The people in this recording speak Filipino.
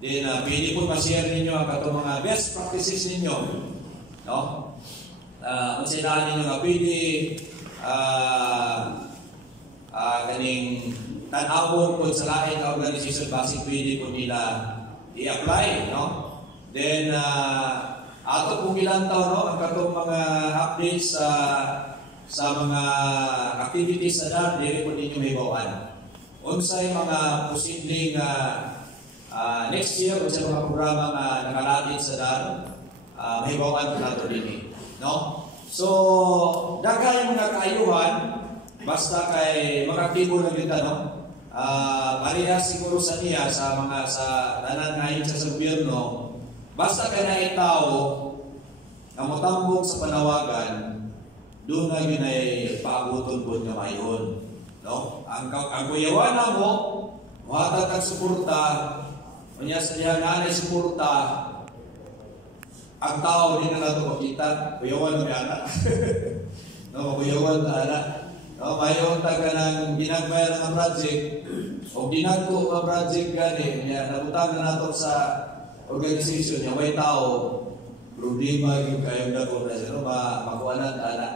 Then, pwede po ma-share ninyo ang katong mga best practices ninyo. No? Kung sinahan ninyo nga pwede kaning tanawon po sa lain na organization basic pwede po nila i-apply. No? Then, ato pong ilang taon, no? Ang katong mga updates sa mga activities na dahil, dili po ninyo hibawan. Unsay mga posibleng next year o sa mga programa na nakalatid sa dahil, mahibawan po nato din. No? So, dagay yung mga kaayuhan, basta kay mga aktibo na kita, no? Parehas siguro sa niya sa mga sa tanan ngayon sa gobyerno, basta kay naitao na motambong sa panawagan, doon na yun ay paabuton po niya mayon. No? Ang kuyawan mo, mahatag ang suporta, o niya sa diyan na suporta, ang tao din na nato makita, kuyawan mo yana. No, kuyawan na ana. No, mayon taga ng ginagmaya ng project, o ginagko ang project gani, niya nabutang na nato sa organization, yung may tao, problema yung kayong dako na sino, makuwanan na ana.